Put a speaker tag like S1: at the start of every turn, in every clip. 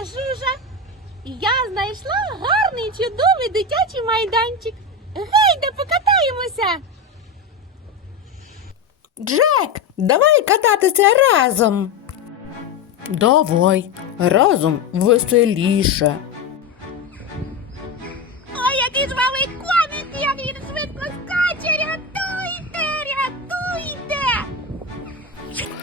S1: наша жужа. Я знайшла гарний чудовий дитячий майданчик. Гейде, покатаємося.
S2: Джек, давай кататися разом. Давай, разом веселіше.
S1: Ой, який жвавий коник, як він швидко скаче. Рятуйте, рятуйте.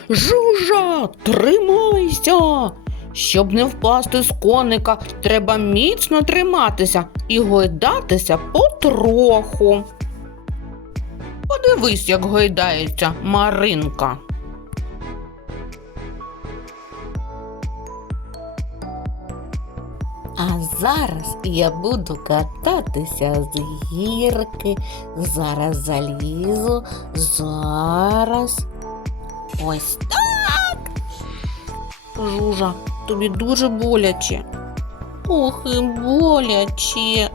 S2: Жужа, тримайся. Щоб не впасти з коника, треба міцно триматися і гойдатися потроху. Подивись, як гойдається Маринка. А зараз я буду кататися з гірки. Зараз залізу. Зараз. Ось так. Жужа, тобі дуже боляче. Ох, і боляче.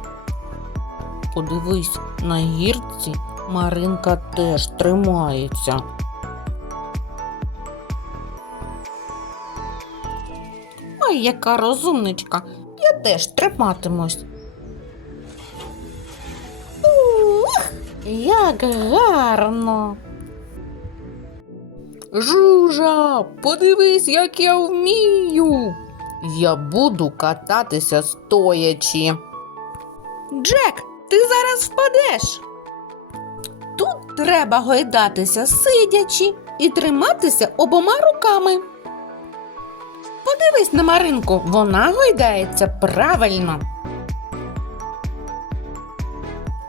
S2: Подивись, на гірці Маринка теж тримається. Ой, яка розумничка. Я теж триматимусь. Ух, як гарно. Жужа, подивись, як я вмію. Я буду кататися стоячи. Джек, ти зараз впадеш. Тут треба гойдатися сидячи і триматися обома руками. Подивись на Маринку, вона гойдається правильно.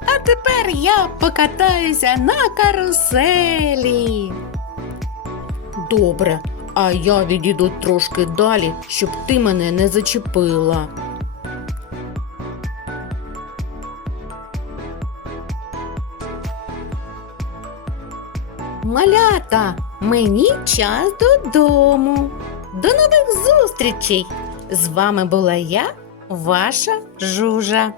S2: А тепер я покатаюся на каруселі. Добре, а я відійду трошки далі, щоб ти мене не зачепила. Малята, мені час додому. До нових зустрічей! З вами була я, ваша жужа.